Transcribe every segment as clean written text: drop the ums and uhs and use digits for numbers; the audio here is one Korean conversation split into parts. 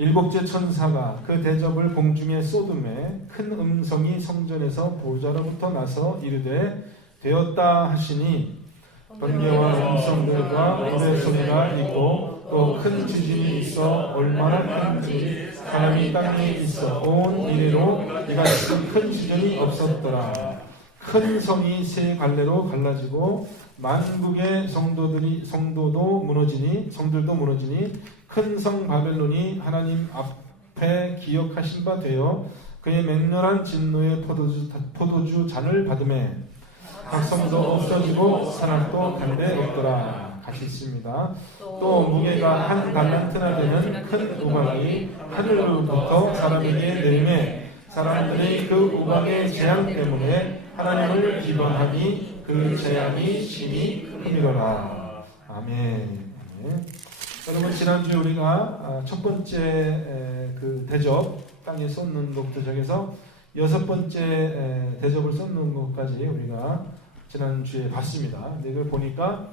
일곱째 천사가 그 대접을 공중에 쏟음에 큰 음성이 성전에서 보좌로부터 나서 이르되 되었다 하시니 번개와 음성들과 오래 소리가 있고 또 큰 지진이 있어 얼마나 큰지 사람이 땅에 있어 온 이래로 이같이 큰 지진이 없었더라. 큰 성이 세 갈래로 갈라지고 만국의 성들도 무너지니 큰 성 바벨론이 하나님 앞에 기억하신 바 되어 그의 맹렬한 진노의 포도주 잔을 받음에 각 성도 없어지고 사람도 담대 없더라. 같이 있습니다. 또 무게가 한 달란트나 되는 큰 우박이 하늘로부터 사람에게 내림에 사람들이 그 우박의 재앙 때문에 하나님을 비방하니 그 재앙이 심히 크미로라. 아멘. 여러분 지난주에 우리가 첫 번째 그 대접 땅에 쏟는 것부터 여섯 번째 대접을 쏟는 것까지 우리가 지난주에 봤습니다. 근데 이걸 보니까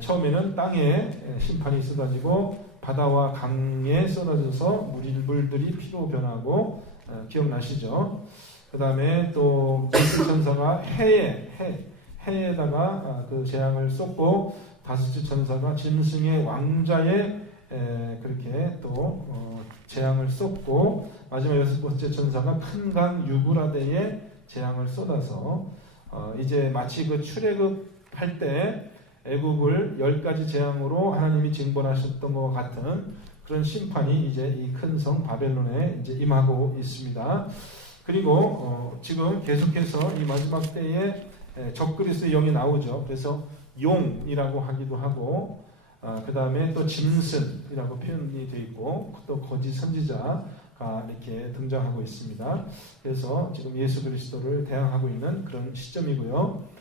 처음에는 땅에 심판이 쏟아지고 바다와 강에 쏟아져서 물들이 피로 변하고 기억나시죠? 그 다음에 또 천사가 해에다가 그 재앙을 쏟고 다섯째 천사가 짐승의 왕자에 그렇게 또 재앙을 쏟고 마지막 여섯 번째 천사가 큰 강 유브라데에 재앙을 쏟아서 이제 마치 그 출애굽할 때 애굽을 10가지 재앙으로 하나님이 징벌하셨던 것과 같은 그런 심판이 이제 이 큰 성 바벨론에 이제 임하고 있습니다. 그리고 지금 계속해서 이 마지막 때에 적그리스도의 영이 나오죠. 그래서 용이라고 하기도 하고 그 다음에 또 짐승이라고 표현이 되어 있고 또 거짓 선지자가 이렇게 등장하고 있습니다. 그래서 지금 예수 그리스도를 대항하고 있는 그런 시점이고요.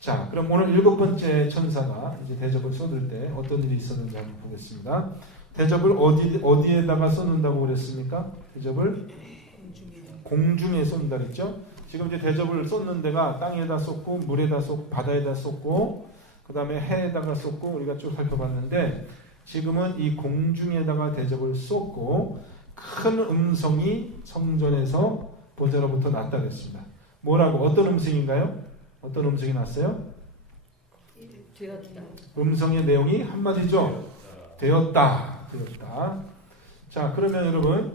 자, 그럼 오늘 일곱 번째 천사가 이제 대접을 쏟을 때 어떤 일이 있었는지 한번 보겠습니다. 대접을 어디에다가 쏟는다고 그랬습니까? 대접을 공중에 쏟는다 그랬죠? 지금 이제 대접을 쏟는 데가 땅에다 쏟고 물에다 쏟고 바다에다 쏟고 그 다음에 해에다가 쏟고 우리가 쭉 살펴봤는데 지금은 이 공중에다가 대접을 쏟고 큰 음성이 성전에서 보좌로부터 났다 그랬습니다. 뭐라고? 어떤 음성인가요? 어떤 음성이 났어요? 되었다. 음성의 내용이 한마디죠. 되었다. 자, 그러면 여러분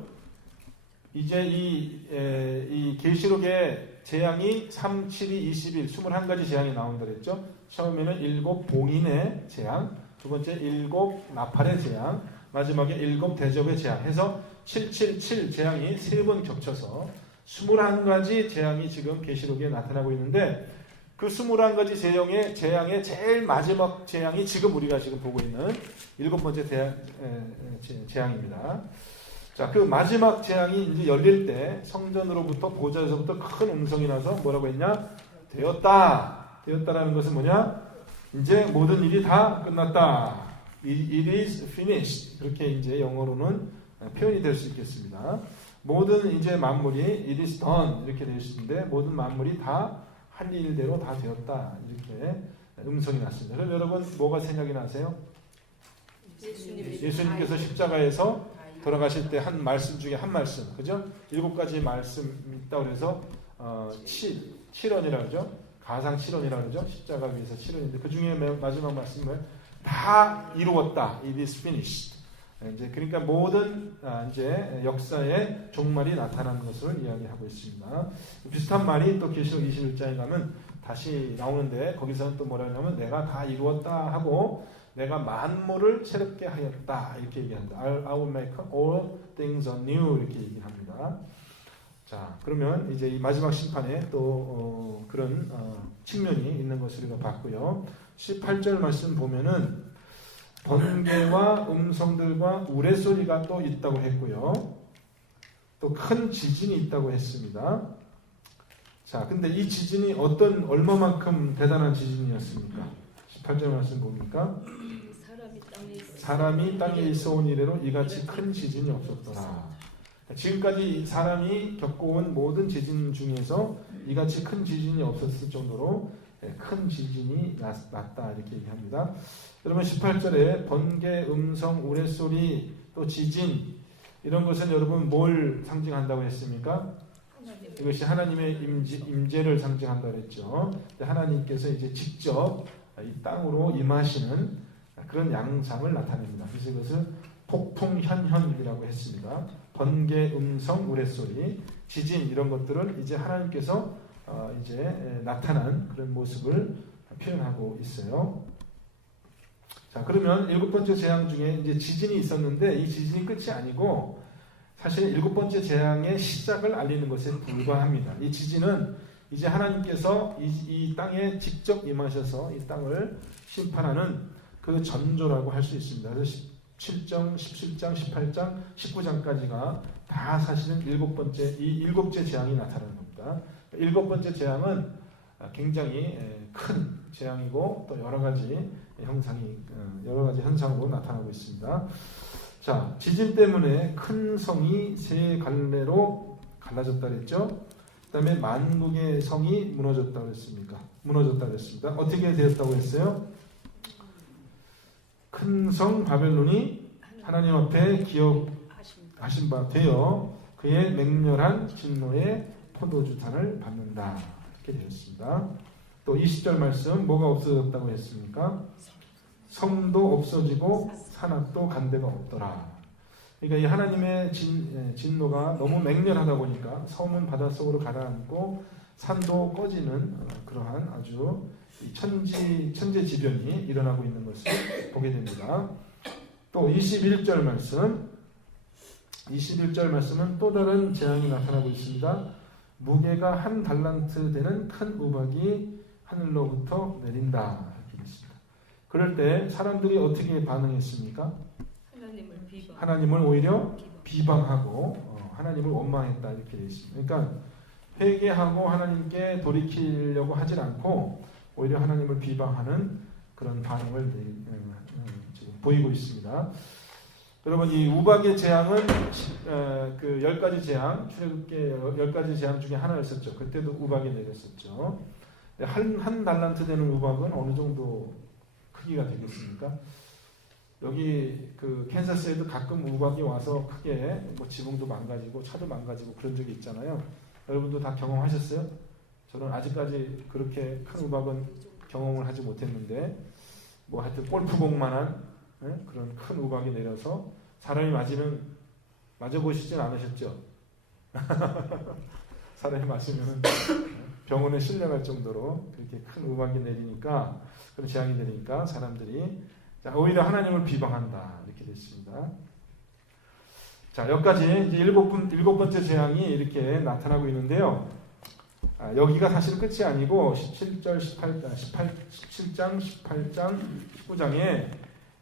이제 이 계시록의 재앙이 3, 7, 2, 21, 21가지 재앙이 나온다 그랬죠. 처음에는 7 봉인의 재앙, 두 번째 7 나팔의 재앙, 마지막에 7 대접의 재앙 해서 777 재앙이 3번 겹쳐서 21가지 재앙이 지금 계시록에 나타나고 있는데 그 21가지 재앙의 제일 마지막 재앙이 지금 우리가 지금 보고 있는 7번째 재앙입니다. 자, 그 마지막 재앙이 이제 열릴 때 성전으로부터 보좌에서부터 큰 음성이 나서 뭐라고 했냐? 되었다라는 것은 뭐냐? 이제 모든 일이 다 끝났다. It is finished. 그렇게 이제 영어로는 표현이 될 수 있겠습니다. 모든 이제 만물이 it is done 이렇게 되어 있는데 모든 만물이 다 한 일대로 다 되었다. 이렇게 음성이 났습니다. 그럼 여러분 뭐가 생각이 나세요? 예수님께서 십자가에서 돌아가실 때 한 말씀 중에 한 말씀, 그죠? 7가지 말씀 있다고 그래서 7원이라고 그러죠? 가상 7원이라고 그러죠? 십자가 위에서 7원인데 그 중에 마지막 말씀은 다 이루었다. It is finished. 이제 그러니까 모든 이제 역사의 종말이 나타나는 것을 이야기하고 있습니다. 비슷한 말이 또 계시록 21장에 가면 다시 나오는데 거기서는 또 뭐라 하냐면 내가 다 이루었다 하고 내가 만물을 새롭게 하였다 이렇게 얘기합니다. I will make all things anew 이렇게 얘기합니다. 자, 그러면 이제 이 마지막 심판에 또 그런 측면이 있는 것을 우리가 봤고요. 18절 말씀 보면은 번개와 음성들과 우레소리가 또 있다고 했고요. 또 큰 지진이 있다고 했습니다. 자, 근데 이 지진이 얼마만큼 대단한 지진이었습니까? 18절 말씀 봅니까? 사람이 땅에 있어 온 이래로 이같이 큰 지진이 없었더라. 지금까지 사람이 겪어온 모든 지진 중에서 이같이 큰 지진이 없었을 정도로 큰 지진이 났다 이렇게 얘기합니다. 여러분 18절에 번개, 음성, 우레소리, 또 지진 이런 것은 여러분 뭘 상징한다고 했습니까? 하나님. 이것이 하나님의 임재를 상징한다고 했죠. 하나님께서 이제 직접 이 땅으로 임하시는 그런 양상을 나타냅니다. 그래서 이것을 폭풍현현이라고 했습니다. 번개, 음성, 우레소리, 지진 이런 것들을 이제 하나님께서 이제 나타난 그런 모습을 표현하고 있어요. 자, 그러면 7번째 재앙 중에 이제 지진이 있었는데 이 지진이 끝이 아니고 사실 7번째 재앙의 시작을 알리는 것에 불과합니다. 이 지진은 이제 하나님께서 이 땅에 직접 임하셔서 이 땅을 심판하는 그 전조라고 할 수 있습니다. 그래서 17장, 17장, 18장, 19장까지가 다 사실은 7번째 재앙이 나타나는 겁니다. 7번째 재앙은 굉장히 큰 재앙이고 또 여러 가지 현상으로 나타나고 있습니다. 자, 지진 때문에 큰 성이 세 갈래로 갈라졌다 그랬죠. 그 다음에 만국의 성이 무너졌다고 했습니다. 어떻게 되었다고 했어요? 큰 성 바벨론이 하나님 앞에 기억하신 바 되어 그의 맹렬한 진노의 포도주탄을 받는다. 이렇게 되었습니다. 또 20절 말씀 뭐가 없어졌다고 했습니까? 성도 없어지고 산악도 간데가 없더라. 그러니까 이 하나님의 진노가 너무 맹렬하다 보니까 섬은 바닷속으로 가라앉고 산도 꺼지는 그러한 아주 천재지변이 일어나고 있는 것을 보게 됩니다. 또 21절 말씀은 또 다른 재앙이 나타나고 있습니다. 무게가 1 달란트 되는 큰 우박이 하늘로부터 내린다. 이렇게 있습니다. 그럴 때 사람들이 어떻게 반응했습니까? 하나님을 오히려 비방하고 하나님을 원망했다 이렇게 되어 있습니다. 그러니까 회개하고 하나님께 돌이키려고 하질 않고 오히려 하나님을 비방하는 그런 반응을 지금 보이고 있습니다. 여러분 이 우박의 재앙은 그 10가지 재앙, 출애굽기 10가지 재앙 중에 하나였었죠. 그때도 우박이 내렸었죠. 한 달란트 되는 우박은 어느 정도 크기가 되겠습니까? 여기 그 캔사스에도 가끔 우박이 와서 크게 뭐 지붕도 망가지고 차도 망가지고 그런 적이 있잖아요. 여러분도 다 경험하셨어요? 저는 아직까지 그렇게 큰 우박은 경험을 하지 못했는데 뭐 하여튼 골프공만한 그런 큰 우박이 내려서 사람이 맞아보시진 않으셨죠? 사람이 맞으면 병원에 실려갈 정도로 그렇게 큰 우박이 내리니까 그런 재앙이 내리니까 사람들이 오히려 하나님을 비방한다 이렇게 됐습니다. 자, 여기까지 이제 7번째 재앙이 이렇게 나타나고 있는데요. 여기가 사실 끝이 아니고 17장, 18장, 19장에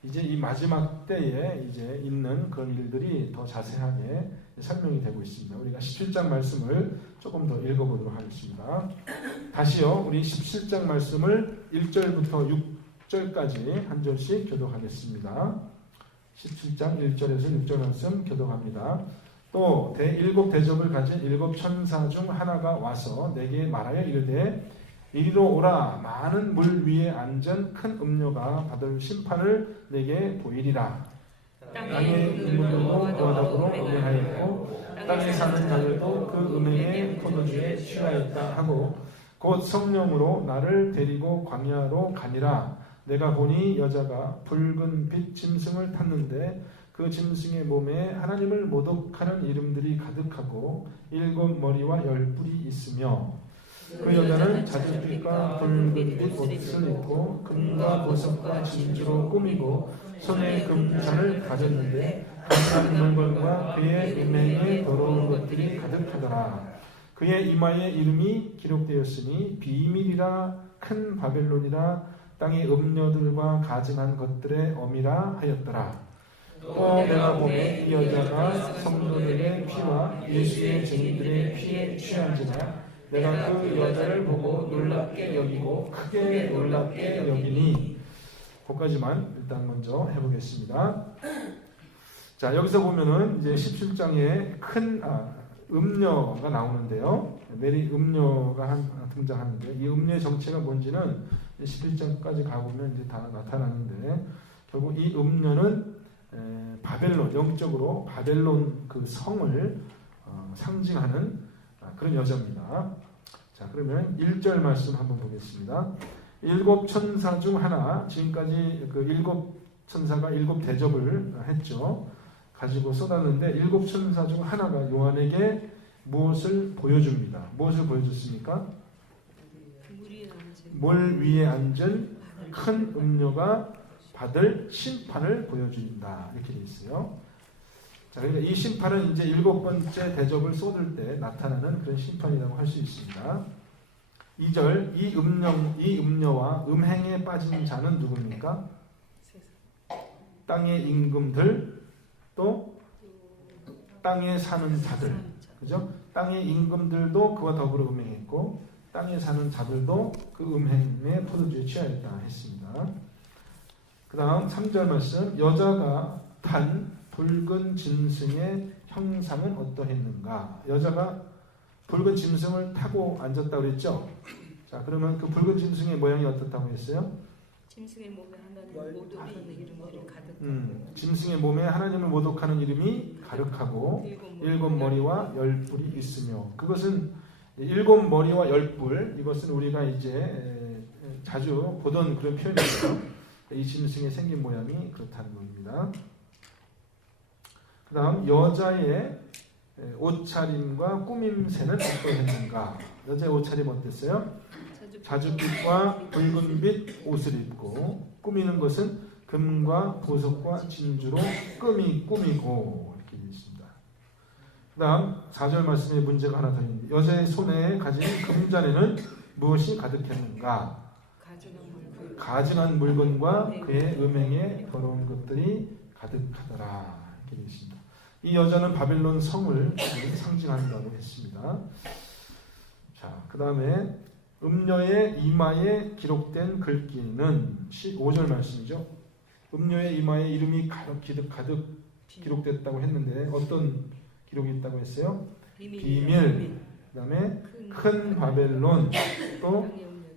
이제 이 마지막 때에 이제 있는 그런 일들이 더 자세하게 설명이 되고 있습니다. 우리가 17장 말씀을 조금 더 읽어보도록 하겠습니다. 다시요, 우리 17장 말씀을 1절부터 6절까지 한 절씩 교독하겠습니다. 17장 1절에서 6절 말씀 교독합니다. 또 일곱 대접을 가진 7 천사 중 하나가 와서 내게 말하여 이르되 이리로 오라. 많은 물 위에 앉은 큰 음료가 받을 심판을 내게 보이리라. 땅에 인물로 어답으로 음행하였고 땅에 사는 자들도 그 음행의 포도주에 취하였다 하고 곧 성령으로 나를 데리고 광야로 가니라. 내가 보니 여자가 붉은 빛 짐승을 탔는데 그 짐승의 몸에 하나님을 모독하는 이름들이 가득하고 7 머리와 10 뿔이 있으며 그 여자는 자주빛과 붉은 빛 옷을 입고 금과 보석과 진주로 꾸미고 손에 금잔을 가졌는데 악한 물건과 그의 음행에 더러운 것들이 가득하더라. 그의 이마에 이름이 기록되었으니 비밀이라 큰 바벨론이라 땅의 음녀들과 가증한 것들의 어미라 하였더라. 또 내가 보매 이 여자가 성도들의 피와 예수의 증인들의 피에 취한지라. 내가 그 여자를 보고 놀랍게 여기고 크게 놀랍게 여기니. 거기까지만 일단 먼저 해보겠습니다. 자, 여기서 보면은 이제 17장에 큰 음녀가 나오는데요. 메리 음녀가 등장하는데 이 음녀의 정체가 뭔지는 11장까지 가보면 이제 다 나타나는데 결국 이 음녀는 바벨론, 영적으로 바벨론 그 성을 상징하는 그런 여자입니다. 자, 그러면 1절 말씀 한번 보겠습니다. 7 천사 중 하나, 지금까지 그 7 천사가 7 대접을 했죠. 가지고 쏟았는데 7 천사 중 하나가 요한에게 무엇을 보여줍니다. 무엇을 보여줬습니까? 물 위에 앉은 큰 음녀가 받을 심판을 보여준다. 이렇게 되어 있어요. 자, 그러니까 이 심판은 이제 7번째 대접을 쏟을 때 나타나는 그런 심판이라고 할 수 있습니다. 2절, 이 음녀와 음행에 빠진 자는 누굽니까? 땅의 임금들, 또 땅에 사는 자들, 그죠? 땅의 임금들도 그와 더불어 음행했고 땅에 사는 자들도 그 음행에 포도주에 취하였다 했습니다. 그 다음 3절 말씀, 여자가 탄 붉은 짐승의 형상은 어떠했는가? 여자가 붉은 짐승을 타고 앉았다고 그랬죠? 자, 그러면 그 붉은 짐승의 모양이 어떻다고 했어요? 짐승의 몸에 하나님을 모독하는 이름이 가득. 짐승의 몸에 하나님을 모독하는 이름이 가득하고 7 머리와 10뿔이 있으며, 그것은 7 머리와 10뿔, 이것은 우리가 이제 자주 보던 그런 표현이죠. 이 짐승의 생긴 모양이 그렇다는 겁니다. 그 다음 여자의 옷차림과 꾸밈새는 어떠했는가? 여자의 옷차림 어땠어요? 자줏빛과 붉은빛 옷을 입고 꾸미는 것은 금과 보석과 진주로 꾸미고 이렇게 되어 있습니다. 그 다음 4절 말씀에 문제가 하나 더 있는데, 여자의 손에 가진 금잔에는 무엇이 가득했는가? 가증한 물건과 그의 음행에 더러운 것들이 가득하더라. 이렇게 되어 있습니다. 이 여자는 바벨론 성을 상징한다고 했습니다. 자, 그 다음에 음녀의 이마에 기록된 글귀는 5절 말씀이죠. 음녀의 이마에 이름이 가득 기록됐다고 했는데 어떤 기록이 있다고 했어요? 비밀, 그 다음에 큰 바벨론, 또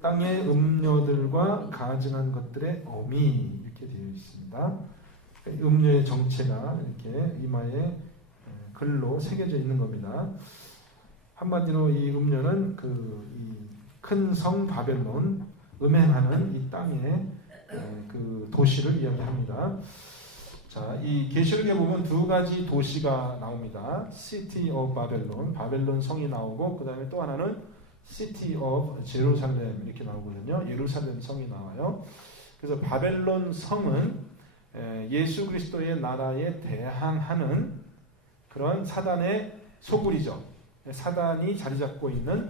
땅의 음녀들과 가증한 것들의 어미, 이렇게 되어 있습니다. 음녀의 정체가 이렇게 이마에 글로 새겨져 있는 겁니다. 한마디로 이 음녀는 큰 성 바벨론, 음행하는 이 땅의 그 도시를 이야기합니다. 자, 이 계시록에 보면 2가지 도시가 나옵니다. City of Babylon, 바벨론 성이 나오고, 그 다음에 또 하나는 City of Jerusalem 이렇게 나오거든요. 예루살렘 성이 나와요. 그래서 바벨론 성은 예수 그리스도의 나라에 대항하는 그런 사단의 소굴이죠. 사단이 자리 잡고 있는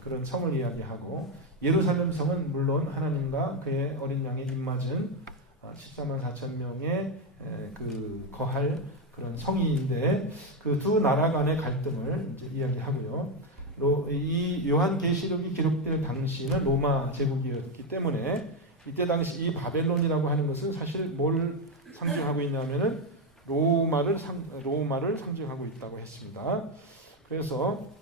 그런 성을 이야기하고, 예루살렘 성은 물론 하나님과 그의 어린 양에 입맞은 14만 4천 명의 그 거할 그런 성인데, 그 두 나라 간의 갈등을 이제 이야기하고요. 이 요한계시록이 기록될 당시는 로마 제국이었기 때문에 이때 당시 이 바벨론이라고 하는 것은 사실 뭘 상징하고 있냐면은 로마를 상징하고 있다고 했습니다. 그래서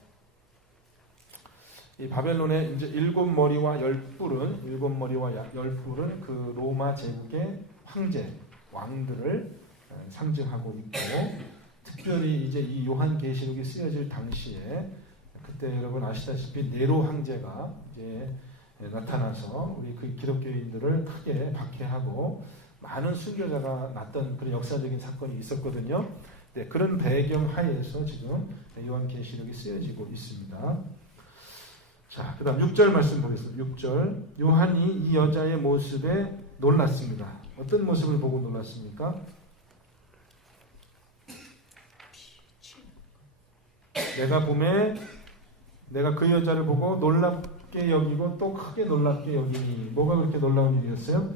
이 바벨론의 이제 7 머리와 10뿔은 그 로마 제국의 황제, 왕들을 상징하고 있고, 특별히 이제 이 요한계시록이 쓰여질 당시에 그때 여러분 아시다시피 네로 황제가 이제 나타나서 우리 그 기독교인들을 크게 박해하고 많은 순교자가 났던 그런 역사적인 사건이 있었거든요. 네, 그런 배경 하에서 지금 요한계시록이 쓰여지고 있습니다. 자, 그 다음 6절 말씀 보겠습니다. 6절, 요한이 이 여자의 모습에 놀랐습니다. 어떤 모습을 보고 놀랐습니까? 내가 그 여자를 보고 놀랍게 여기고 또 크게 놀랍게 여기니, 뭐가 그렇게 놀라운 일이었어요?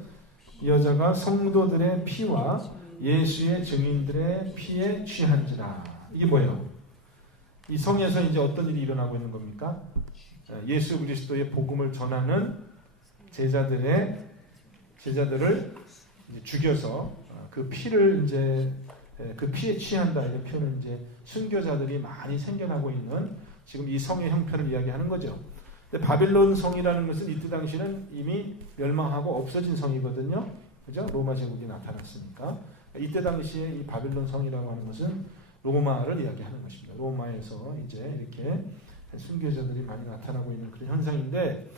이 여자가 성도들의 피와 예수의 증인들의 피에 취한지라. 이게 뭐예요? 이 성에서 이제 어떤 일이 일어나고 있는 겁니까? 예수 그리스도의 복음을 전하는 제자들을 죽여서 그 피를 이제 그 피에 취한다. 이 표현은 이제 순교자들이 많이 생겨나고 있는 지금 이 성의 형편을 이야기하는 거죠. 근데 바벨론 성이라는 것은 이때 당시는 이미 멸망하고 없어진 성이거든요. 그죠? 로마 제국이 나타났으니까. 이때 당시에 이 바벨론 성이라고 하는 것은 로마를 이야기하는 것입니다. 로마에서 이제 이렇게 순교자들이 많이 나타나고 있는 그런 현상인데,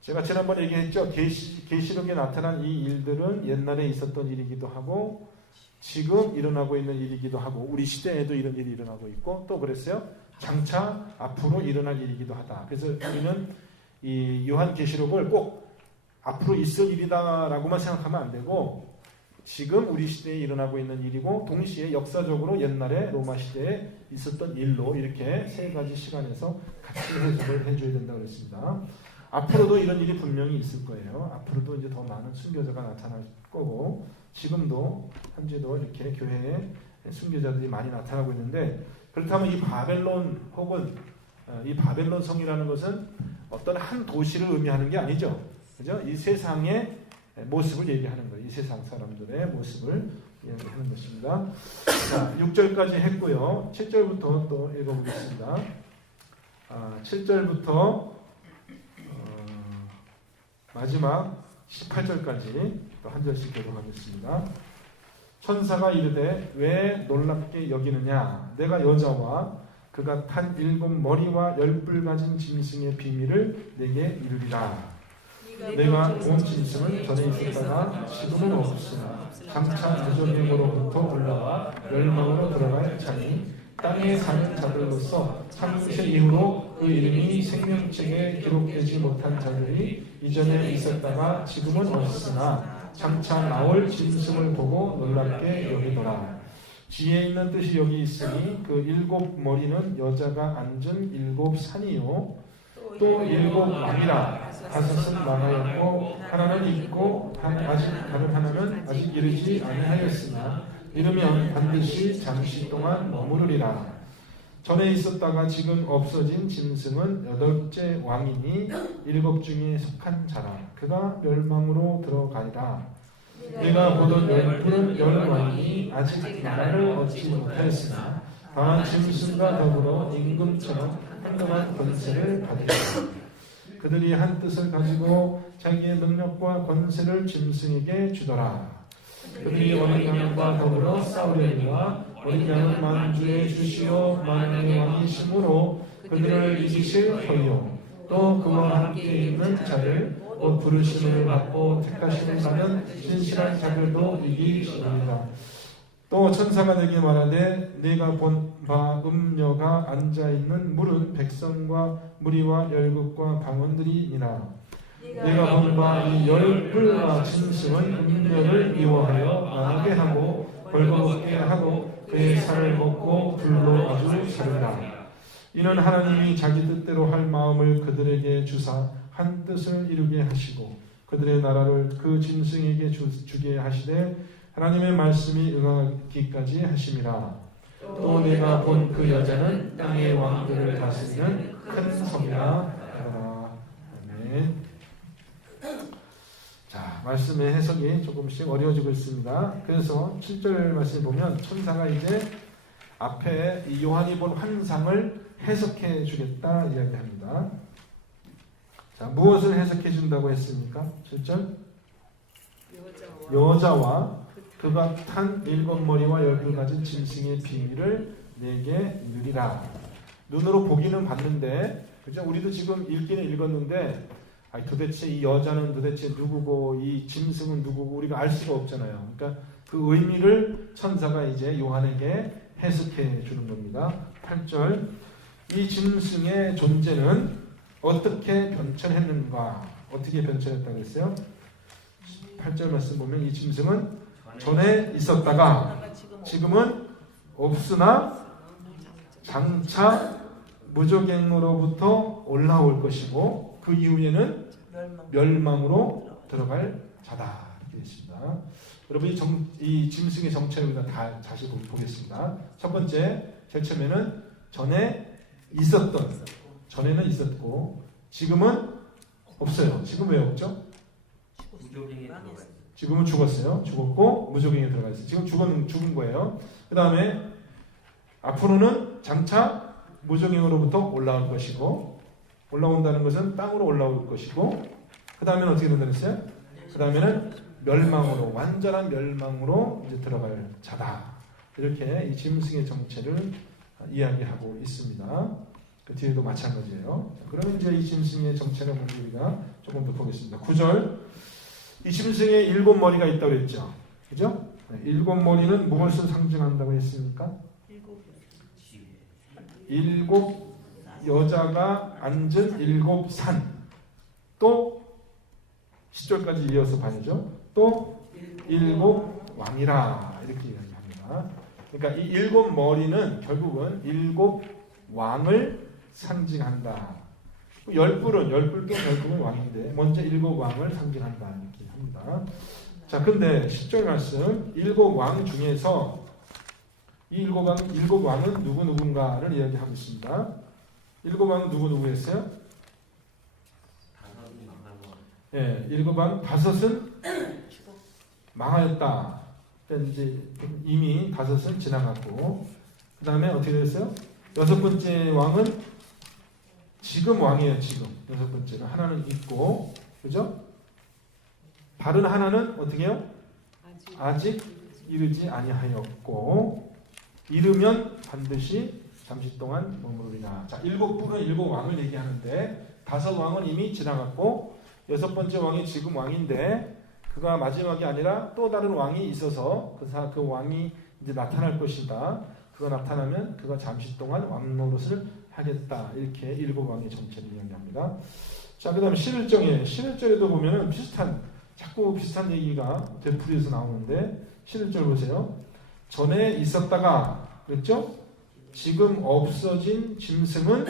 제가 지난번에 얘기했죠. 계시록에 나타난 이 일들은 옛날에 있었던 일이기도 하고 지금 일어나고 있는 일이기도 하고 우리 시대에도 이런 일이 일어나고 있고 또 그랬어요. 장차 앞으로 일어날 일이기도 하다. 그래서 우리는 이 요한계시록을 꼭 앞으로 있을 일이다라고만 생각하면 안 되고 지금 우리 시대에 일어나고 있는 일이고 동시에 역사적으로 옛날에 로마 시대에 있었던 일로 이렇게 세 가지 시간에서 같이 해석을 해줘야 된다고 그랬습니다. 앞으로도 이런 일이 분명히 있을 거예요. 앞으로도 이제 더 많은 순교자가 나타날 거고 지금도 현재도 이렇게 교회에 순교자들이 많이 나타나고 있는데, 그렇다면 이 바벨론 혹은 이 바벨론 성이라는 것은 어떤 한 도시를 의미하는 게 아니죠. 그죠? 이 세상의 모습을 얘기하는 거예요. 이 세상 사람들의 모습을 얘기하는 것입니다. 자, 6절까지 했고요. 7절부터 또 읽어보겠습니다. 7절부터 마지막 18절까지 또 한 절씩 계속하겠습니다. 천사가 이르되 왜 놀랍게 여기느냐? 내가 여자와 그가 탄 7머리와 10뿔 가진 짐승의 비밀을 내게 이르리라. 내가 본 짐승은 전에 있었다가 지금은 없으나 장차 무저갱으로부터 올라와 멸망으로 들어갈 자니 땅에 사는 자들로서 창세 이후로 그 이름이 생명책에 기록되지 못한 자들이 이전에 있었다가 지금은 없으나 장차 나올 짐승을 보고 놀랍게 여기더라. 지혜 있는 뜻이 여기 있으니 그 7머리는 여자가 앉은 7산이요 또 7왕이라. 5은 망하였고 하나는 있고 아직 다른 하나는 아직 이르지 아니하였으나 이르면 반드시 잠시 동안 머무르리라. 전에 있었다가 지금 없어진 짐승은 8째 왕이니 7 중에 속한 자라. 그가 멸망으로 들어가리라. 내가 보던 10뿔은 10왕이 아직 나라를 얻지 못하였으나 다만 짐승과 더불어 임금처럼 한동안 권세를 받으리라. 그들이 한 뜻을 가지고 자기의 능력과 권세를 짐승에게 주더라. 그들이 어린 양과 더불어 싸우려니와 어린 양은 만주의 주시오 만왕의 왕이시므로 그들을 이기실 터이요 또 그와 함께 있는 자를 곧 부르심을 받고 택하심을 받는 신실한 자들도 이기시리라. 또 천사가 내게 말하되 내가 본 바 음녀가 앉아있는 물은 백성과 무리와 열국과 방언들이니라. 내가 본 바 이 10뿔과 짐승은 음녀를 미워하여 망하게 하고 벌거벗게 하고 그의 살을 먹고 불로 아주 사르라. 이는 하나님이 자기 뜻대로 할 마음을 그들에게 주사 한 뜻을 이루게 하시고 그들의 나라를 그 짐승에게 주게 하시되 하나님의 말씀이 응하기까지 하심이라. 또 내가 본 그 여자는 땅의 왕들을 다스리는 큰 성이라 하더라. 아멘. 자, 말씀의 해석이 조금씩 어려워지고 있습니다. 그래서 7절 말씀을 보면 천사가 이제 앞에 이 요한이 본 환상을 해석해 주겠다 이야기합니다. 자, 무엇을 해석해 준다고 했습니까? 7절 여자와 그가 탄 7머리와 10뿔 가진 짐승의 비밀을 내게 이르리라. 눈으로 보기는 봤는데, 그죠? 우리도 지금 읽기는 읽었는데, 도대체 이 여자는 도대체 누구고, 이 짐승은 누구고, 우리가 알 수가 없잖아요. 그러니까 그 의미를 천사가 이제 요한에게 해석해 주는 겁니다. 8절. 이 짐승의 존재는 어떻게 변천했는가? 어떻게 변천했다고 했어요? 8절 말씀 보면 이 짐승은 전에 있었다가 지금은 없으나 장차 무저갱으로부터 올라올 것이고 그 이후에는 멸망으로 들어갈 자다. 이렇게 있습니다. 여러분 이 짐승의 정체를 우리가 다 다시 보겠습니다. 첫 번째, 제일 처음에는 전에는 있었고 지금은 없어요. 지금 왜 없죠? 지금은 죽었어요. 죽었고 무저갱에 들어가 있어요. 지금 죽은 거예요. 그 다음에 앞으로는 장차 무저갱으로부터 올라올 것이고, 올라온다는 것은 땅으로 올라올 것이고, 그 다음에는 어떻게 된다고 했어요? 그 다음에는 멸망으로, 완전한 멸망으로 이제 들어갈 자다. 이렇게 이 짐승의 정체를 이야기하고 있습니다. 그 뒤에도 마찬가지예요. 자, 그러면 이제 이 짐승의 정체는 뭔지 우리가 조금 더 보겠습니다. 9절. 이 짐승에 7머리가 있다고 했죠. 그죠? 7머리는 무엇을 상징한다고 했습니까? 7 여자가 앉은 7 산. 또 10절까지 이어서 봐야죠. 또 7 왕이라 이렇게 이야기합니다. 그러니까 이 7머리는 결국은 7 왕을 상징한다. 10뿔은 결국은 왕인데 먼저 7 왕을 상징한다 이렇게 합니다. 자, 근데 10절 말씀 7 왕 중에서 이 7 왕은 누구누군가를 이야기하고 있습니다. 7 왕은 누구누구였어요? 예, 7 왕 5은 망하였다. 이제 이미 5은 지나갔고, 그 다음에 어떻게 됐어요? 6번째 왕은 지금 왕이에요. 지금 6번째는 하나는 있고, 그죠? 다른 하나는 어떻게 해요? 아직 이르지 아니하였고, 이르면 반드시 잠시 동안 머무르리라. 자, 7뿔은 7 왕을 얘기하는데 5 왕은 이미 지나갔고 6번째 왕이 지금 왕인데 그가 마지막이 아니라 또 다른 왕이 있어서 그 왕이 이제 나타날 것이다. 그가 나타나면 그가 잠시 동안 왕 노릇을 하겠다. 이렇게 7 왕의 정체를 이야기합니다. 자, 그 다음에 11절에도 보면은 자꾸 비슷한 얘기가 되풀이해서 나오는데 11절 보세요. 전에 있었다가 그랬죠? 지금 없어진 짐승은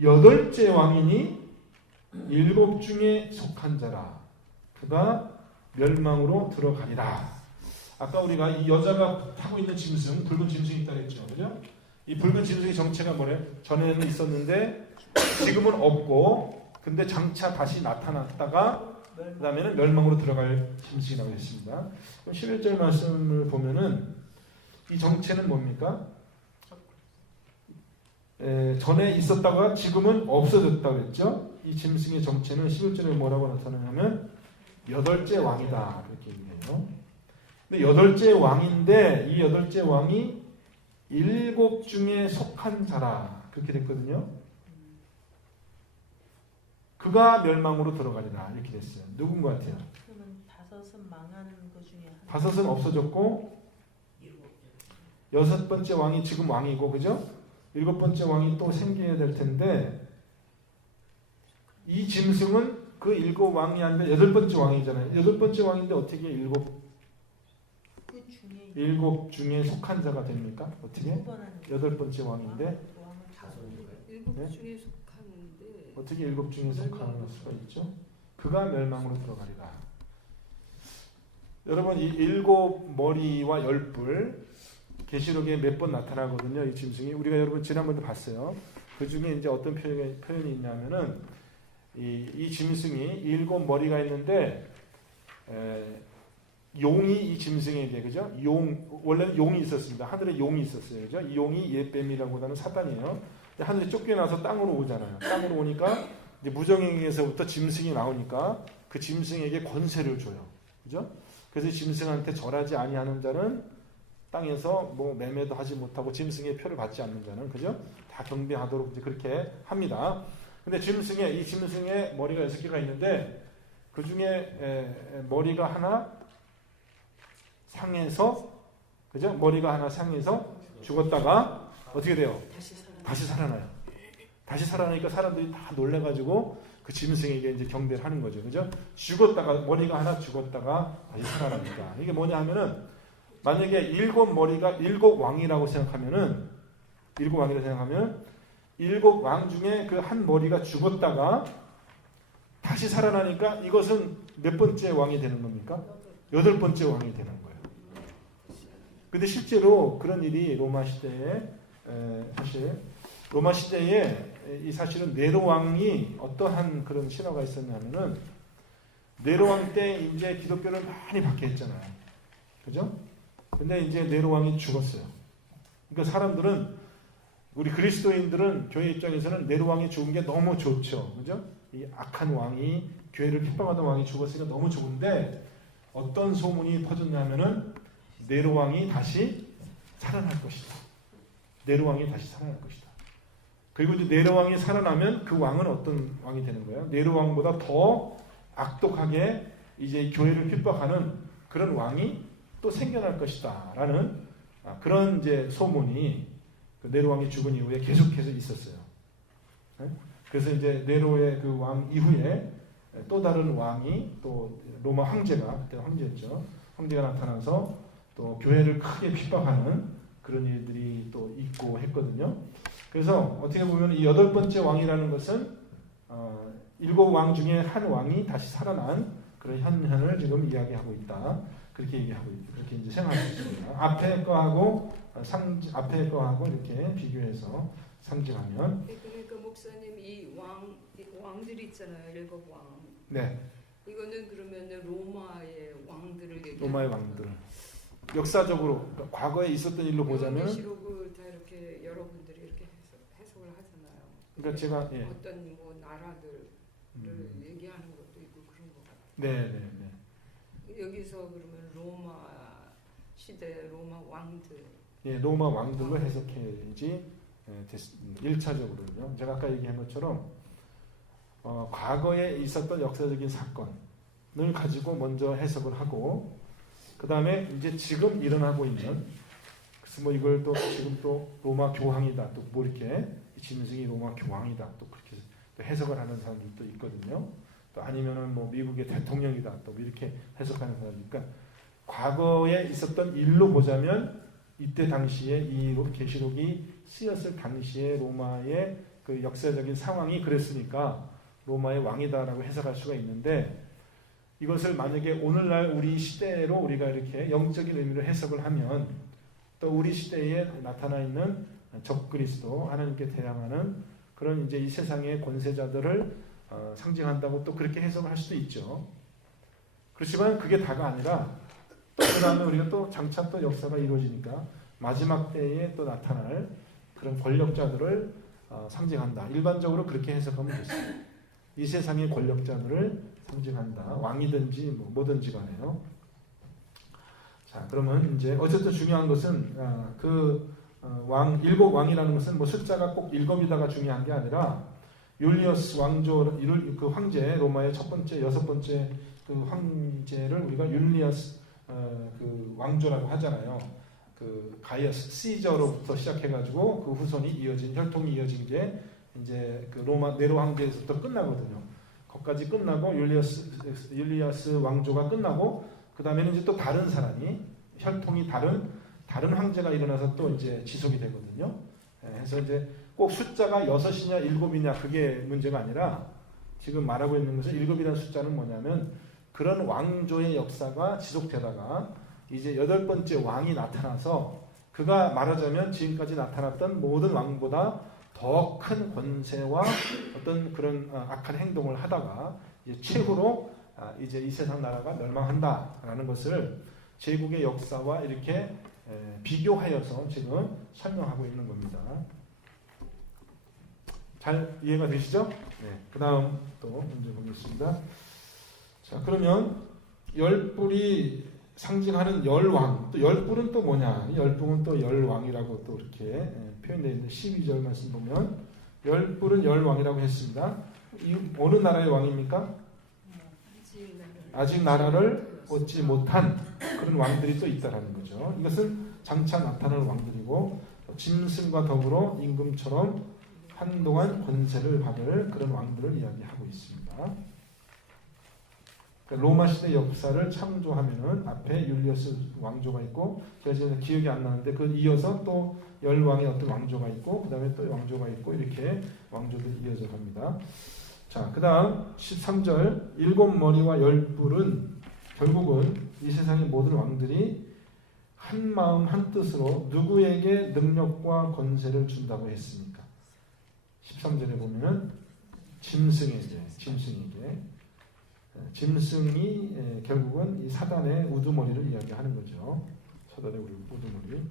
8째 왕이니 7 중에 속한 자라. 그가 멸망으로 들어가리라. 아까 우리가 이 여자가 타고 있는 짐승, 붉은 짐승이 있다고 했죠. 그죠? 이 붉은 짐승의 정체가 뭐래요? 전에는 있었는데 지금은 없고, 근데 장차 다시 나타났다가 그 다음에는 멸망으로 들어갈 짐승이라고 했습니다. 11절 말씀을 보면은 이 정체는 뭡니까? 전에 있었다가 지금은 없어졌다고 했죠. 이 짐승의 정체는 11절에 뭐라고 나타나냐면 8째 왕이다 그렇게 얘기해요. 근데 8째 왕인데 이 8째 왕이 7 중에 속한 자라 그렇게 됐거든요. 그가 멸망으로 들어가리라 이렇게 됐어요. 누군 것 같아요? 그러면 5은 망하는 것 중에 5은 없어졌고 6번째 왕이 지금 왕이고, 그죠? 7번째 왕이 또 생겨야 될 텐데 이 짐승은 그 7 왕이 아니라 8번째 왕이잖아요. 8번째 왕인데 어떻게 7 중에 속한 자가 됩니까? 어떻게? 8번째 왕인데 7 중에 속하는데 어떻게 7 중에 속할 수가 있죠? 그가 멸망으로 들어가리라. 여러분, 이 7머리와 10뿔 계시록에 몇 번 나타나거든요. 이 짐승이 우리가 여러분 지난번도 봤어요. 그 중에 이제 어떤 표현이 있냐면은 이 짐승이 7머리가 있는데 용이 이 짐승에게, 그죠? 원래는 용이 있었습니다. 하늘에 용이 있었어요. 그죠? 이 용이 옛뱀이라고보다는 사단이에요. 하늘에 쫓겨나서 땅으로 오잖아요. 땅으로 오니까 이제 무정에게서부터 짐승이 나오니까 그 짐승에게 권세를 줘요. 그죠? 그래서 짐승한테 절하지 아니하는 자는 땅에서 뭐 매매도 하지 못하고 짐승의 표를 받지 않는 자는, 그죠? 다 경배하도록 이제 그렇게 합니다. 근데 이 짐승의 머리가 6개가 있는데 그 중에 머리가 하나 상해서, 그죠? 머리가 하나 상해서 죽었다가 어떻게 돼요? 다시 살아나요. 다시 살아나니까 사람들이 다 놀래가지고 그 짐승에게 이제 경배를 하는 거죠. 그죠? 머리가 하나 죽었다가 다시 살아납니다. 이게 뭐냐 하면은 만약에 7머리가 7 왕이라고 생각하면은 7 왕 중에 그 한 머리가 죽었다가 다시 살아나니까 이것은 몇 번째 왕이 되는 겁니까? 8번째 왕이 되는 거예요. 근데 실제로 그런 일이 로마 시대에 로마 시대에 이 사실은 네로 왕이 어떠한 그런 신화가 있었냐면은 네로 왕 때 이제 기독교는 많이 박해했잖아요. 그죠? 근데 이제 네로 왕이 죽었어요. 그러니까 사람들은, 우리 그리스도인들은 교회 입장에서는 네로 왕이 죽은 게 너무 좋죠. 그죠? 이 악한 왕이 교회를 핍박하던 왕이 죽었으니까 너무 죽은데 어떤 소문이 퍼졌냐면은 네로 왕이 다시 살아날 것이다. 네로 왕이 다시 살아날 것이다. 그리고 이제 네로 왕이 살아나면 그 왕은 어떤 왕이 되는 거예요? 네로 왕보다 더 악독하게 이제 교회를 핍박하는 그런 왕이 또 생겨날 것이다라는 그런 이제 소문이 그 네로 왕이 죽은 이후에 계속해서 있었어요. 그래서 이제 네로의 그 왕 이후에 또 다른 왕이 또 로마 황제가 그때 황제였죠. 황제가 나타나서 또 교회를 크게 핍박하는 그런 일들이 또 있고 했거든요. 그래서 어떻게 보면 이 8번째 왕이라는 것은 7왕 중에 한 왕이 다시 살아난 그런 현현을 지금 이야기하고 있다. 그렇게 얘기하고 이렇게 이제 생각할 수 있습니다. 앞에 거하고 이렇게 비교해서 상징하면. 그러니까 목사님 이 왕들이 있잖아요. 7왕. 네. 이거는 그러면 로마의 왕들을 얘기하는 로마의 왕들. 역사적으로 그러니까 과거에 있었던 일로 보자면. 시록을 다 이렇게 여러분들이 이렇게 해석을 하잖아요. 그러니까 제가 어떤 뭐 나라들을 얘기하는 것도 있고 그런 것 같아요. 네. 여기서 그러면 로마 시대 로마 왕들. 예, 로마 왕들로 해석해야지 1차적으로는요. 제가 아까 얘기한 것처럼 과거에 있었던 역사적인 사건을 가지고 먼저 해석을 하고 그 다음에 이제 지금 일어나고 있는 그래서 뭐 이걸 또 지금 또 로마 교황이다 또 뭐 이렇게 짐승이 로마 교황이다 또 그렇게 또 해석을 하는 사람들도 있거든요. 또 아니면은 뭐 미국의 대통령이다 또 이렇게 해석하는 사람이니까 과거에 있었던 일로 보자면 이때 당시에 이 계시록이 쓰였을 당시에 로마의 그 역사적인 상황이 그랬으니까 로마의 왕이다라고 해석할 수가 있는데 이것을 만약에 오늘날 우리 시대로 우리가 이렇게 영적인 의미로 해석을 하면 또 우리 시대에 나타나 있는 적그리스도 하나님께 대항하는 그런 이제 이 세상의 권세자들을 상징한다고 또 그렇게 해석을 할 수도 있죠. 그렇지만 그게 다가 아니라 또 그 다음에 우리가 또 장차 또 역사가 이루어지니까 마지막 때에 또 나타날 그런 권력자들을 상징한다. 일반적으로 그렇게 해석하면 됐습니다. 이 세상의 권력자들을 상징한다. 왕이든지 뭐든지 간에요. 자, 그러면 이제 어쨌든 중요한 것은 일곱 왕이라는 것은 뭐 숫자가 꼭 7이다가 중요한 게 아니라 율리어스 왕조 그 황제 로마의 첫 번째 여섯 번째 그 황제를 우리가 율리어스 그 왕조라고 하잖아요. 그 가이어스 시저로부터 시작해가지고 그 후손이 이어진 혈통이 이어진 게 이제 그 로마 네로 황제에서부터 끝나거든요. 거기까지 끝나고 율리어스 왕조가 끝나고 그 다음에는 이제 또 다른 사람이 혈통이 다른 황제가 일어나서 또 이제 지속이 되거든요. 그래서 이제 꼭 숫자가 6이냐 7이냐 그게 문제가 아니라 지금 말하고 있는 것은 7이라는 숫자는 뭐냐면 그런 왕조의 역사가 지속되다가 이제 8번째 왕이 나타나서 그가 말하자면 지금까지 나타났던 모든 왕보다 더 큰 권세와 어떤 그런 악한 행동을 하다가 이제 최후로 이제 이 세상 나라가 멸망한다라는 것을 제국의 역사와 이렇게 비교하여서 지금 설명하고 있는 겁니다. 잘 이해가 되시죠? 네. 그 다음 또 문제 보겠습니다. 자, 그러면 10뿔이 상징하는 열왕, 또 10뿔은 또 뭐냐? 10뿔은 또 열왕이라고 또 이렇게 표현되어 있는데 12절 말씀 보면 10뿔은 열왕이라고 했습니다. 이 어느 나라의 왕입니까? 아직 나라를 얻지 못한 그런 왕들이 또 있다라는 거죠. 이것은 장차 나타날 왕들이고 짐승과 더불어 임금처럼 한동안 권세를 받을 그런 왕들을 이야기하고 있습니다. 그러니까 로마 시대 역사를 참조하면은 앞에 율리어스 왕조가 있고 제가 지금 기억이 안 나는데 그 이어서 또 열왕의 어떤 왕조가 있고 그 다음에 또 왕조가 있고 이렇게 왕조들이 이어져 갑니다. 자, 그 다음 13절 7머리와 10뿔은 결국은 이 세상의 모든 왕들이 한 마음 한 뜻으로 누구에게 능력과 권세를 준다고 했습니까? 13절에 보면은 짐승에게 짐승이 결국은 이 사단의 우두머리를 이야기하는 거죠. 사단의 우두머리.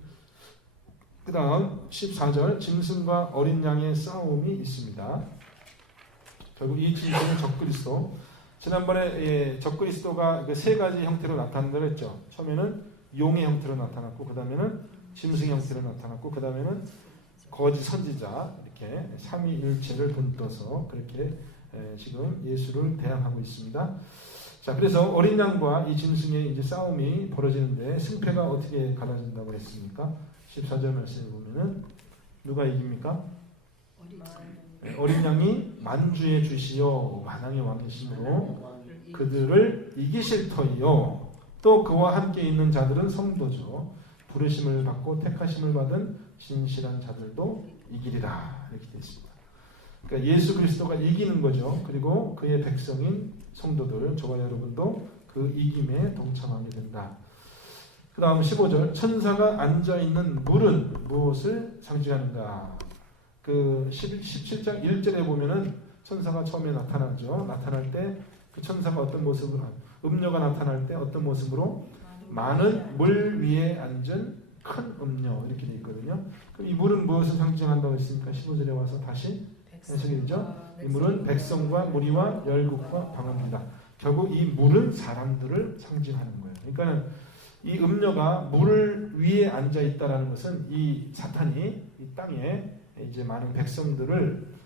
그 다음 14절 짐승과 어린 양의 싸움이 있습니다. 결국 이 짐승은 적그리스도. 지난번에 적그리스도가 그 세 가지 형태로 나타난다고 했죠. 처음에는 용의 형태로 나타났고, 그 다음에는 짐승 형태로 나타났고, 그 다음에는 거짓 선지자, 이렇게 삼위일체를 본떠서 그렇게 지금 예수를 대항하고 있습니다. 자, 그래서 어린 양과 이 짐승의 이제 싸움이 벌어지는데 승패가 어떻게 갈라진다고 했습니까? 14절 말씀에 보면은 누가 이깁니까? 어린 양이 만주의 주시요 만왕의 왕이심으로 그들을 이기실 터이요. 또 그와 함께 있는 자들은 성도죠. 부르심을 받고 택하심을 받은 진실한 자들도 이기리라. 이렇게 되어 있습니다. 그러니까 예수 그리스도가 이기는 거죠. 그리고 그의 백성인 성도들, 저와 여러분도 그 이김에 동참하게 된다. 그 다음 15절, 천사가 앉아있는 물은 무엇을 상징하는가? 그 17장 1절에 보면은 천사가 처음에 나타나죠. 나타날 때 그 천사가 어떤 모습으로, 음녀가 나타날 때 어떤 모습으로? 많은 물 위에 앉은 큰 음녀, 이렇게 되어 있거든요. 그럼 이 물은 무엇을 상징한다고 했습니까? 15절에 와서 다시 해석이 되죠. 이 물은 백성과 무리와 열국과 방언입니다. 결국 이 물은 사람들을 상징하는 거예요. 그러니까 이 음녀가 물 위에 앉아 있다라는 것은 이 사탄이 이 땅에 이제 많은 백성들을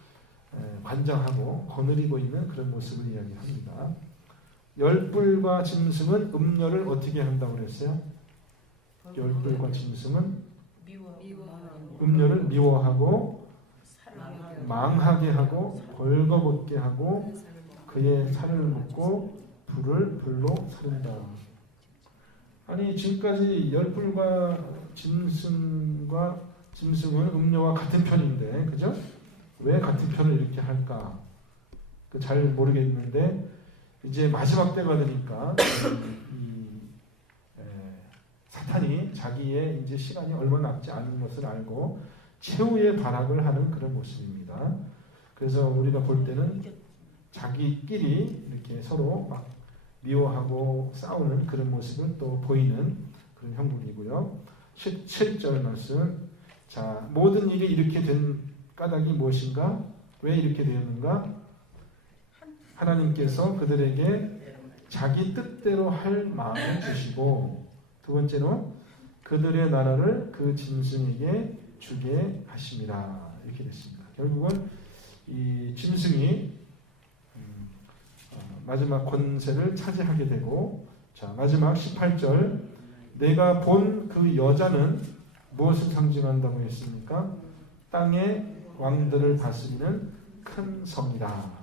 관장하고 거느리고 있는 그런 모습을 이야기합니다. 열불과 짐승은 음녀를 어떻게 한다고 그랬어요? 열불과 짐승은 음녀를 미워하고 망하게 하고 벌거벗게 하고 그의 살을 묶고 불을 불로 사른다. 아니 지금까지 열불과 짐승은 음녀와 같은 편인데, 그죠? 왜 같은 편을 이렇게 할까? 잘 모르겠는데 이제 마지막 때가 되니까 사탄이 자기의 이제 시간이 얼마 남지 않은 것을 알고 최후의 발악을 하는 그런 모습입니다. 그래서 우리가 볼 때는 자기끼리 이렇게 서로 막 미워하고 싸우는 그런 모습을 또 보이는 그런 형국이고요. 17절 말씀. 자, 모든 일이 이렇게 된 까닭이 무엇인가? 왜 이렇게 되었는가? 하나님께서 그들에게 자기 뜻대로 할 마음을 주시고, 두 번째로 그들의 나라를 그 짐승에게 주게 하심이라. 이렇게 됐습니다. 결국은 이 짐승이 마지막 권세를 차지하게 되고, 자, 마지막 18절, 내가 본 그 여자는 무엇을 상징한다고 했습니까? 땅의 왕들을 다스리는 큰 성이다.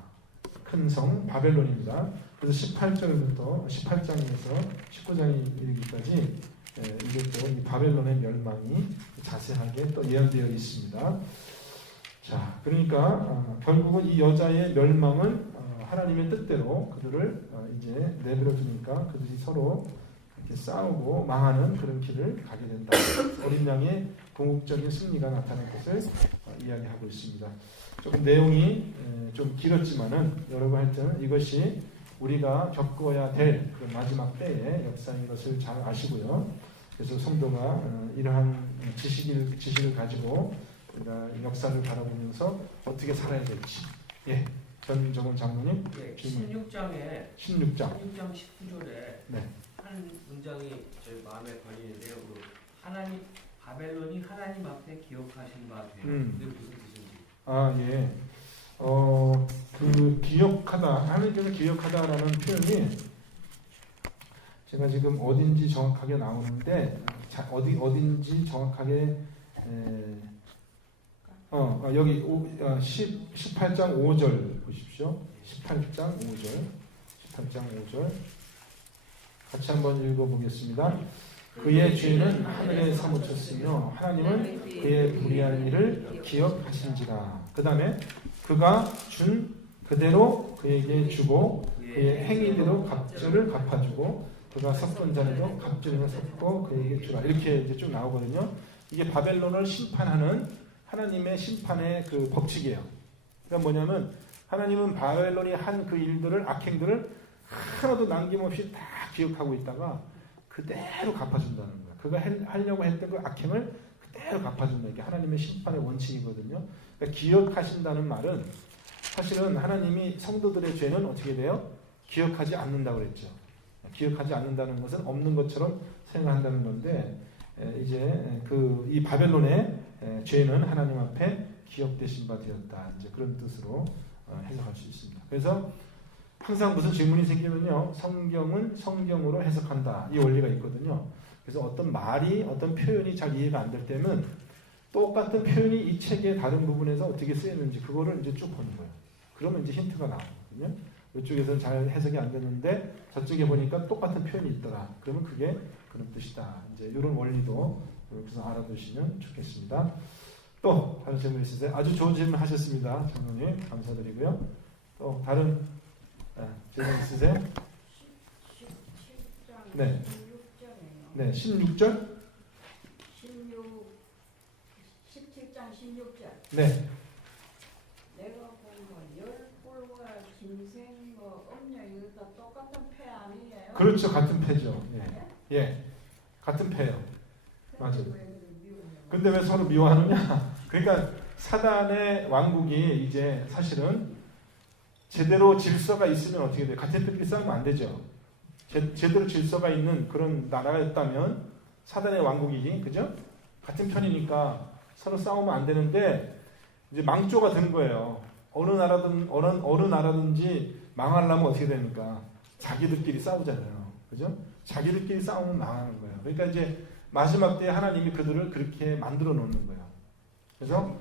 큰 성 바벨론입니다. 그래서 18절부터 18장에서 19장에 이르기까지 이것도 이 바벨론의 멸망이 자세하게 또 예언되어 있습니다. 자, 그러니까 결국은 이 여자의 멸망은 하나님의 뜻대로 그들을 이제 내버려 두니까 그들이 서로 이렇게 싸우고 망하는 그런 길을 가게 된다. 어린 양의 궁극적인 승리가 나타날 것을 이야기하고 있습니다. 조금 내용이 좀 길었지만은 여러분 하여튼 이것이 우리가 겪어야 될 그런 마지막 때의 역사인 것을 잘 아시고요. 그래서 성도가 이러한 지식을 가지고 우리가 역사를 바라보면서 어떻게 살아야 될지. 예, 전정원 장로님. 예, 16장 19절에 네. 한 문장이 제 마음에 걸리는데요. 하나님 바벨론이 하나님 앞에 기억하신 바 돼요. 이게 무슨 뜻인지. 아, 예. 그 기억하다, 하나님께서 기억하다라는 표현이 제가 지금 어딘지 정확하게 나오는데 어딘지 정확하게 여기 18장 5절 보십시오. 18장 5절 같이 한번 읽어보겠습니다. 그의 죄는 하늘에 사무쳤으며 하나님은 그의 불의한 일을 기억하신지라. 그 다음에 그가 준 그대로 그에게 주고 그의 행위대로 갑절을 갚아주고 그가 섞은 자리로 갑절을 섞고 그에게 주라. 이렇게 이제 쭉 나오거든요. 이게 바벨론을 심판하는 하나님의 심판의 그 법칙이에요. 그러니까 뭐냐면 하나님은 바벨론이 한 그 일들을, 악행들을 하나도 남김없이 다 기억하고 있다가 그대로 갚아준다는 거야. 그가 하려고 했던 그 악행을 그대로 갚아준다. 이게 하나님의 심판의 원칙이거든요. 그러니까 기억하신다는 말은 사실은 하나님이 성도들의 죄는 어떻게 돼요? 기억하지 않는다고 그랬죠. 기억하지 않는다는 것은 없는 것처럼 생각한다는 건데 이제 이 바벨론의 죄는 하나님 앞에 기억되신 바 되었다. 이제 그런 뜻으로 해석할 수 있습니다. 그래서 항상 무슨 질문이 생기면요, 성경은 성경으로 해석한다. 이 원리가 있거든요. 그래서 어떤 말이, 어떤 표현이 잘 이해가 안 될 때는 똑같은 표현이 이 책의 다른 부분에서 어떻게 쓰였는지 그거를 이제 쭉 보는 거예요. 그러면 이제 힌트가 나오거든요. 이쪽에서는 잘 해석이 안 됐는데 저쪽에 보니까 똑같은 표현이 있더라. 그러면 그게 그런 뜻이다. 이제 이런 원리도 여기서 알아두시면 좋겠습니다. 또 다른 질문 있으세요? 아주 좋은 질문 하셨습니다. 장로님 감사드리고요. 또 다른 질문 있으세요? 17장 네. 16절에요. 네, 16절? 17장 16절. 네, 내가 보면 열불과 김생 음료 이거 다 똑같은 폐 아니에요? 그렇죠. 같은 패죠. 예, 같은 패예요. 맞아요. 근데 왜 서로 미워하느냐? 그러니까 사단의 왕국이 이제 사실은 제대로 질서가 있으면 어떻게 돼요? 같은 패끼리 싸우면 안 되죠. 제대로 질서가 있는 그런 나라였다면 사단의 왕국이지, 그죠? 같은 편이니까 서로 싸우면 안 되는데 이제 망조가 된 거예요. 어느 나라든지 망하려면 어떻게 됩니까? 자기들끼리 싸우잖아요, 그죠? 자기들끼리 싸우면 망하는 거예요. 그러니까 이제 마지막 때 하나님이 그들을 그렇게 만들어 놓는 거예요. 그래서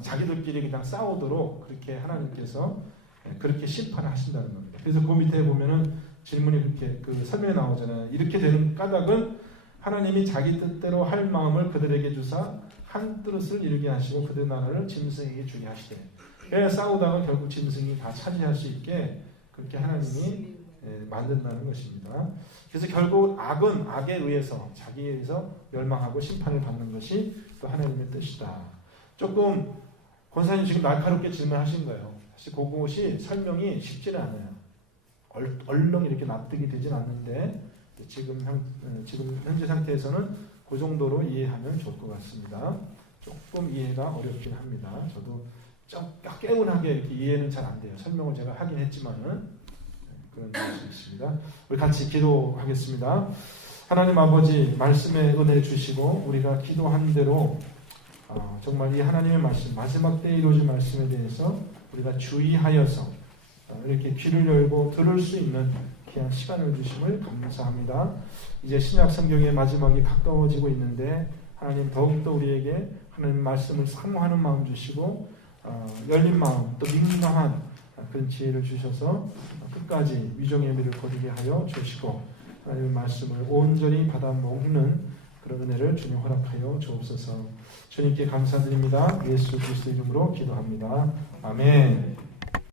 자기들끼리 그냥 싸우도록 그렇게 하나님께서 그렇게 심판을 하신다는 겁니다. 그래서 그 밑에 보면은 질문이 그렇게 설명에 나오잖아요. 이렇게 되는 까닭은 하나님이 자기 뜻대로 할 마음을 그들에게 주사 한 뜻을 이루게 하시고 그들 나라를 짐승에게 주게 하시되. 그래서 싸우다가 결국 짐승이 다 차지할 수 있게 그렇게 하나님이 만든다는 것입니다. 그래서 결국 악은 악에 의해서 자기에 의해서 멸망하고 심판을 받는 것이 또 하나님의 뜻이다. 조금 권사님 지금 날카롭게 질문하신 거예요. 사실 그것이 설명이 쉽지는 않아요. 얼렁 이렇게 납득이 되진 않는데 지금 현재 상태에서는 그 정도로 이해하면 좋을 것 같습니다. 조금 이해가 어렵긴 합니다. 저도 좀 깨운하게 이렇게 이해는 잘 안 돼요. 설명을 제가 하긴 했지만은 그런 것이 있습니다. 우리 같이 기도하겠습니다. 하나님 아버지 말씀의 은혜 주시고 우리가 기도한 대로 정말 이 하나님의 말씀 마지막 때에 이루어질 말씀에 대해서 우리가 주의하여서 이렇게 귀를 열고 들을 수 있는 귀한 시간을 주심을 감사합니다. 이제 신약 성경의 마지막이 가까워지고 있는데 하나님 더욱더 우리에게 하나님 말씀을 사모하는 마음 주시고 열린 마음 또 민감한 그런 지혜를 주셔서 끝까지 위정의 예배를 거두게 하여 주시고 하나님의 말씀을 온전히 받아 먹는 그런 은혜를 주님 허락하여 주옵소서. 주님께 감사드립니다. 예수 그리스도 이름으로 기도합니다. 아멘.